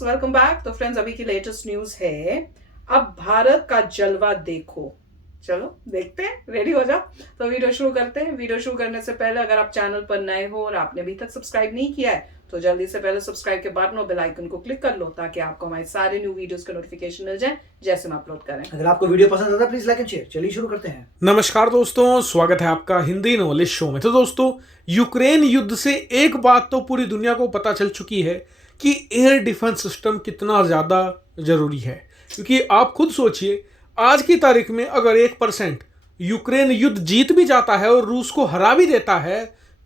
Friends, welcome back. तो friends, अभी की लेटेस्ट न्यूज है, अब भारत का जलवा देखो। चलो देखते हैं, रेडी हो जाओ। तो वीडियो शुरू करते हैं। वीडियो शुरू करने से पहले अगर आप चैनल पर नए हो और आपने अभी तक सब्सक्राइब नहीं किया है तो जल्दी से पहले सब्सक्राइब के बटन और बेल आइकन को क्लिक कर लो ताकि आपको हमारे सारे न्यू वीडियोस का नोटिफिकेशन मिल जाए जैसे हम अपलोड करें। अगर आपको वीडियो पसंद आता है प्लीज लाइक एंड शेयर। चलिए शुरू करते हैं। नमस्कार दोस्तों, स्वागत है आपका हिंदी नॉलेज शो में। तो दोस्तों, यूक्रेन युद्ध से एक बात तो पूरी दुनिया को पता चल चुकी है कि एयर डिफेंस सिस्टम कितना ज़्यादा ज़रूरी है। क्योंकि आप खुद सोचिए, आज की तारीख में अगर 1% यूक्रेन युद्ध जीत भी जाता है और रूस को हरा भी देता है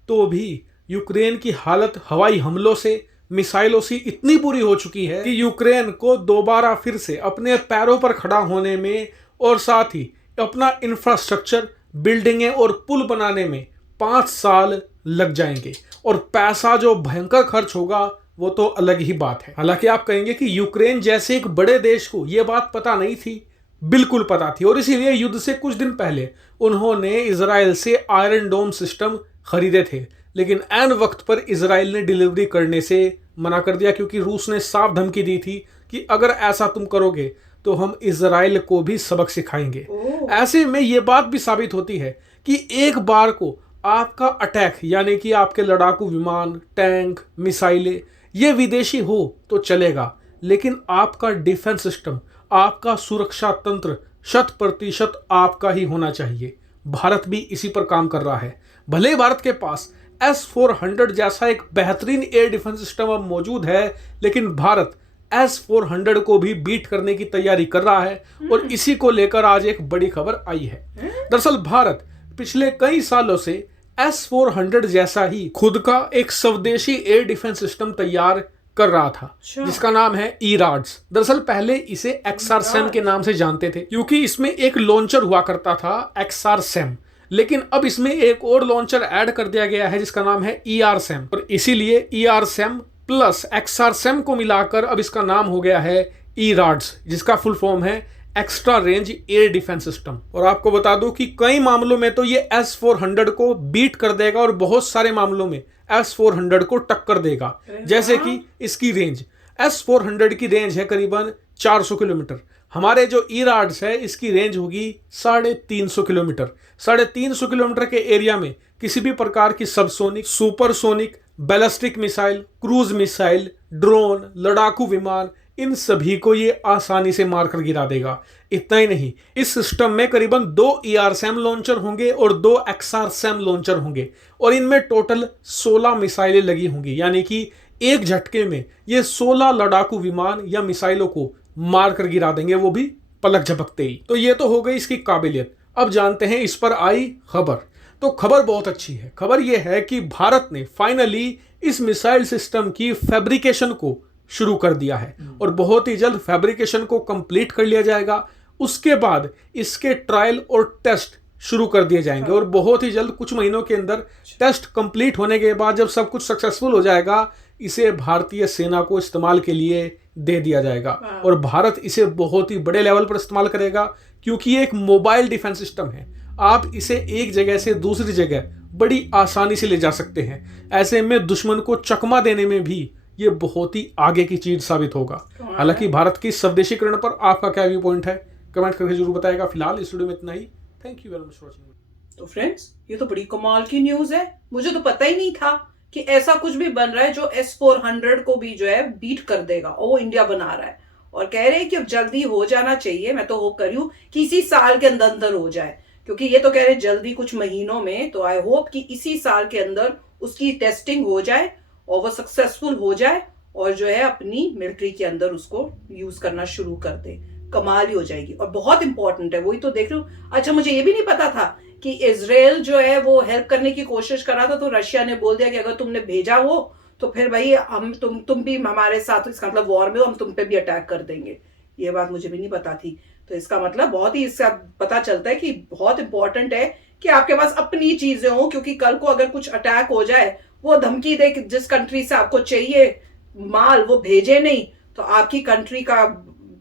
तो भी यूक्रेन की हालत हवाई हमलों से, मिसाइलों से इतनी बुरी हो चुकी है कि यूक्रेन को दोबारा फिर से अपने पैरों पर खड़ा होने में और साथ ही अपना इंफ्रास्ट्रक्चर, बिल्डिंगें और पुल बनाने में 5 साल लग जाएंगे। और पैसा जो भयंकर खर्च होगा वो तो अलग ही बात है। हालांकि आप कहेंगे कि यूक्रेन जैसे एक बड़े देश को यह बात पता नहीं थी। बिल्कुल पता थी, और इसीलिए युद्ध से कुछ दिन पहले उन्होंने इजराइल से आयरन डोम सिस्टम खरीदे थे। लेकिन ऐन वक्त पर इजराइल ने डिलीवरी करने से मना कर दिया, क्योंकि रूस ने साफ धमकी दी थी कि अगर ऐसा तुम करोगे तो हम इजराइल को भी सबक सिखाएंगे। ऐसे में ये बात भी साबित होती है कि एक बार को आपका अटैक, यानी कि आपके लड़ाकू विमान, टैंक, मिसाइलें, ये विदेशी हो तो चलेगा, लेकिन आपका डिफेंस सिस्टम, आपका सुरक्षा तंत्र 100% आपका ही होना चाहिए। भारत भी इसी पर काम कर रहा है। भले ही भारत के पास S-400 जैसा एक बेहतरीन एयर डिफेंस सिस्टम अब मौजूद है, लेकिन भारत S-400 को भी बीट करने की तैयारी कर रहा है। और इसी को लेकर आज एक बड़ी खबर आई है। दरअसल भारत पिछले कई सालों से S-400 जैसा ही खुद का एक स्वदेशी एयर डिफेंस सिस्टम तैयार कर रहा था, जिसका नाम है E-RADS। दरअसल पहले इसे XRSAM के नाम से जानते थे, क्योंकि इसमें एक लॉन्चर हुआ करता था XRSAM। लेकिन अब इसमें एक और लॉन्चर ऐड कर दिया गया है जिसका नाम है ERSAM, और इसीलिए ERSAM प्लस XRSAM को मिलाकर अब इसका नाम हो गया है E-RADS, जिसका फुल फॉर्म है extra range air defence system. और आपको बता दूं कि कई मामलों में तो ये S-400 को बीट कर देगा और बहुत सारे मामलों में S-400 को टक्कर देगा। जैसे कि इसकी रेंज, S-400 की रेंज है करीबन 400 किलोमीटर। हमारे जो E-RADS है इसकी रेंज होगी 350 किलोमीटर। 350 किलोमीटर के एरिया में किसी भी प्रकार की subsonic, supersonic, ballistic missile, cruise missile, drone, लड़ाकू विमान, इन सभी को ये आसानी से मारकर गिरा देगा। इतना ही नहीं, इस सिस्टम में करीबन 2 ERSAM लॉन्चर होंगे और 2 XRSAM लॉन्चर होंगे, और इनमें टोटल 16 मिसाइलें लगी होंगी। यानी कि एक झटके में ये 16 लड़ाकू विमान या मिसाइलों को मारकर गिरा देंगे, वो भी पलक झपकते ही। तो ये तो हो गई इसकी काबिलियत। अब जानते हैं इस पर आई खबर। तो खबर बहुत अच्छी है। खबर यह है कि भारत ने फाइनली इस मिसाइल सिस्टम की फैब्रिकेशन को शुरू कर दिया है, और बहुत ही जल्द फैब्रिकेशन को कंप्लीट कर लिया जाएगा। उसके बाद इसके ट्रायल और टेस्ट शुरू कर दिए जाएंगे, और बहुत ही जल्द, कुछ महीनों के अंदर टेस्ट कंप्लीट होने के बाद जब सब कुछ सक्सेसफुल हो जाएगा, इसे भारतीय सेना को इस्तेमाल के लिए दे दिया जाएगा। और भारत इसे बहुत ही बड़े लेवल पर इस्तेमाल करेगा, क्योंकि ये एक मोबाइल डिफेंस सिस्टम है। आप इसे एक जगह से दूसरी जगह बड़ी आसानी से ले जा सकते हैं। ऐसे में दुश्मन को चकमा देने में भी ये बहुत ही आगे की चीज साबित होगा। हालांकि भारत की स्वदेशीकरण पर आपका क्या व्यू पॉइंट है, कमेंट करके जरूर बताएगा। फिलहाल इस वीडियो में इतना ही। Thank you very much for watching. तो फ्रेंड्स, ये तो बड़ी कमाल की न्यूज है। मुझे तो पता ही नहीं था कि ऐसा कुछ भी बन रहा है जो S-400 को भी जो है बीट कर देगा, और वो इंडिया बना रहा है। और कह रहे हैं कि अब जल्दी हो जाना चाहिए। मैं तो होप कर रही हूँ कि इसी साल के अंदर अंदर हो जाए, क्योंकि ये तो कह रहे हैं जल्दी, कुछ महीनों में। तो आई होप कि इसी साल के अंदर उसकी टेस्टिंग हो जाए और वो सक्सेसफुल हो जाए, और जो है अपनी मिलिट्री के अंदर उसको यूज करना शुरू कर दे। कमाल ही हो जाएगी और बहुत इंपॉर्टेंट है। वही तो देख रही हूँ। अच्छा, मुझे ये भी नहीं पता था कि इजराइल जो है वो हेल्प करने की कोशिश कर रहा था, तो रशिया ने बोल दिया कि अगर तुमने भेजा हो तो फिर भाई हम तुम भी हमारे साथ, इसका मतलब वॉर में हो, हम तुम पे भी अटैक कर देंगे। ये बात मुझे भी नहीं पता थी। तो इसका मतलब बहुत ही, इससे पता चलता है कि बहुत इंपॉर्टेंट है कि आपके पास अपनी चीजें हो, क्योंकि कल को अगर कुछ अटैक हो जाए, वो धमकी दे कि जिस कंट्री से आपको चाहिए माल वो भेजे नहीं, तो आपकी कंट्री का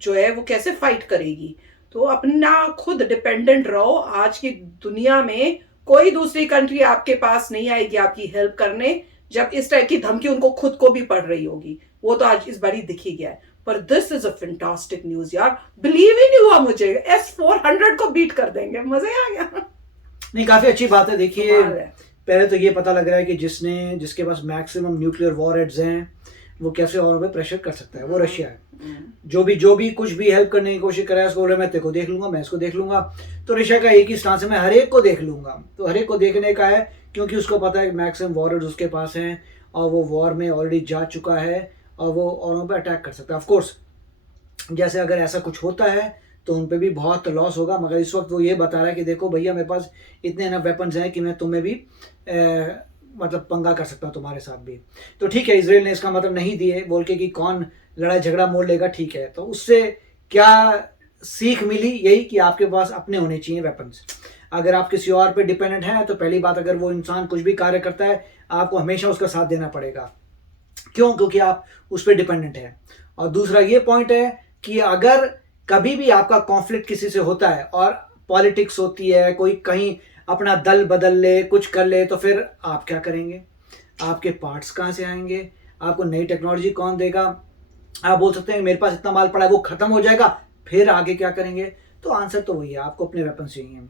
जो है वो कैसे फाइट करेगी। तो अपना खुद डिपेंडेंट रहो। आज की दुनिया में कोई दूसरी कंट्री आपके पास नहीं आएगी आपकी हेल्प करने, जब इस टाइप की धमकी उनको खुद को भी पड़ रही होगी। वो तो आज इस बारी दिख ही गया है। पर this is a fantastic news यार, बिलीव ही नहीं हुआ मुझे S-400 को बीट कर देंगे, मजा ही आ गया। नहीं, काफी अच्छी बात है। देखिए, कमाल है। पहले तो ये पता लग रहा है कि जिसके पास मैक्सिमम न्यूक्लियर वॉरहेड्स हैं वो कैसे औरों पे प्रेशर कर सकता है, वो रशिया है। जो भी कुछ भी हेल्प करने की कोशिश करे उसको बोल रहा है मैं तेरे को देख लूंगा, मैं इसको देख लूंगा। तो रशिया का एक ही स्टांस है, मैं हर एक को देख लूंगा। तो हर एक को देखने का है क्योंकि उसको पता है कि मैक्सिमम वॉरहेड्स उसके पास हैं और वो वॉर में ऑलरेडी जा चुका है और वो औरों पे अटैक कर सकता है। ऑफ कोर्स जैसे अगर ऐसा कुछ होता है तो उन पे भी बहुत लॉस होगा, मगर इस वक्त वो ये बता रहा है कि देखो भैया, मेरे पास इतने इनफ वेपन्स हैं कि मैं तुम्हें भी मतलब पंगा कर सकता हूँ तुम्हारे साथ भी। तो ठीक है, इजराइल ने इसका मतलब नहीं दिए बोल के कि कौन लड़ाई झगड़ा मोड़ लेगा, ठीक है। तो उससे क्या सीख मिली? यही कि आपके पास अपने होने चाहिए वेपन्स। अगर आप किसी और पे डिपेंडेंट हैं तो पहली बात, अगर वो इंसान कुछ भी कार्य करता है आपको हमेशा उसका साथ देना पड़ेगा। क्यों? क्योंकि आप उस पर डिपेंडेंट हैं। और दूसरा ये पॉइंट है कि अगर कभी भी आपका कॉन्फ्लिक्ट किसी से होता है और पॉलिटिक्स होती है, कोई कहीं अपना दल बदल ले, कुछ कर ले, तो फिर आप क्या करेंगे? आपके पार्ट्स कहाँ से आएंगे? आपको नई टेक्नोलॉजी कौन देगा? आप बोल सकते हैं मेरे पास इतना माल पड़ा है वो खत्म हो जाएगा, फिर आगे क्या करेंगे? तो आंसर तो वही है, आपको अपने वेपन चाहिए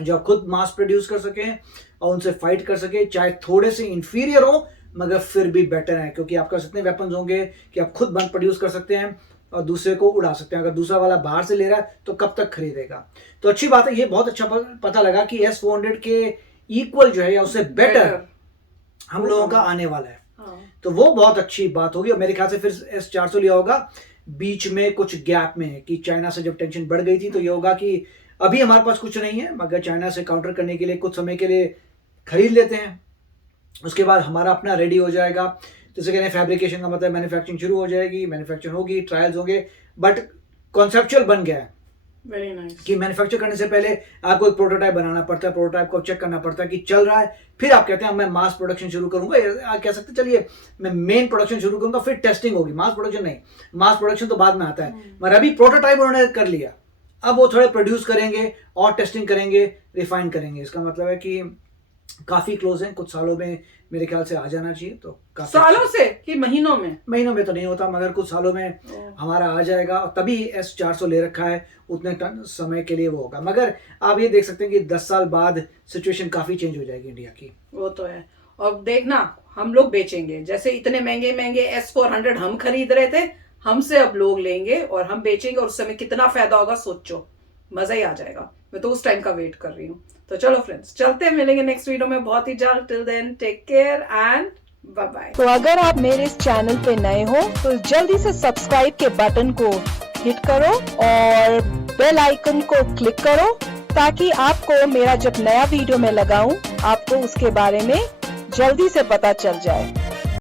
जो आप खुद मास प्रोड्यूस कर सकें और उनसे फाइट कर सके, चाहे थोड़े से इंफीरियर हो मगर फिर भी बेटर है, क्योंकि आपके पास इतने वेपन्स होंगे कि आप खुद बम प्रोड्यूस कर सकते हैं और दूसरे को उड़ा सकते हैं। अगर दूसरा वाला बाहर से ले रहा है तो कब तक खरीदेगा? तो अच्छी बात है, ये बहुत अच्छा पता लगा कि S-400 के इक्वल जो है या उससे बेटर हम लोगों का आने वाला है। तो वो बहुत अच्छी बात होगी। और मेरे ख्याल से फिर S-400 लिया होगा बीच में कुछ गैप में कि चाइना से जब टेंशन बढ़ गई थी, तो ये होगा कि अभी हमारे पास कुछ नहीं है मगर चाइना से काउंटर करने के लिए कुछ समय के लिए खरीद लेते हैं, उसके बाद हमारा अपना रेडी हो जाएगा। जैसे कहते हैं फैब्रिकेशन का मतलब मैन्युफैक्चरिंग शुरू हो जाएगी, मैन्युफैक्चरिंग होगी, ट्रायल्स होंगे, बट कॉन्सेप्चुअल बन गया है। Very nice. कि मैन्युफैक्चर करने से पहले आपको एक प्रोटोटाइप बनाना पड़ता है, प्रोटोटाइप को चेक करना पड़ता है कि चल रहा है, फिर आप कहते हैं मैं मास प्रोडक्शन शुरू करूंगा, या कह सकते चलिए मैं मेन प्रोडक्शन शुरू करूंगा, फिर टेस्टिंग होगी। मास प्रोडक्शन नहीं, मास प्रोडक्शन तो बाद में आता है, मगर अभी प्रोटोटाइप उन्होंने कर लिया, अब वो थोड़े प्रोड्यूस करेंगे और टेस्टिंग करेंगे, रिफाइन करेंगे। इसका मतलब है कि काफी क्लोज है, कुछ सालों में मेरे ख्याल से आ जाना चाहिए। तो सालों से कि महीनों में? महीनों में तो नहीं होता मगर कुछ सालों में हमारा आ जाएगा, और तभी S-400 ले रखा है, उतने समय के लिए वो होगा। मगर आप ये देख सकते हैं कि 10 साल बाद सिचुएशन काफी चेंज हो जाएगी इंडिया की। वो तो है। और देखना हम लोग बेचेंगे, जैसे इतने महंगे महंगे S-400 हम खरीद रहे थे, हमसे अब लोग लेंगे और हम बेचेंगे, और उस समय कितना फायदा होगा सोचो, मजा ही आ जाएगा। मैं तो उस टाइम का वेट कर रही हूँ। तो चलो फ्रेंड्स, चलते हैं, मिलेंगे नेक्स्ट वीडियो में बहुत ही जल्द। Till then take care and bye bye. तो अगर आप मेरे इस चैनल पे नए हो तो जल्दी से सब्सक्राइब के बटन को हिट करो और बेल आइकन को क्लिक करो, ताकि आपको मेरा जब नया वीडियो मैं लगाऊं आपको उसके बारे में जल्दी से पता चल जाए।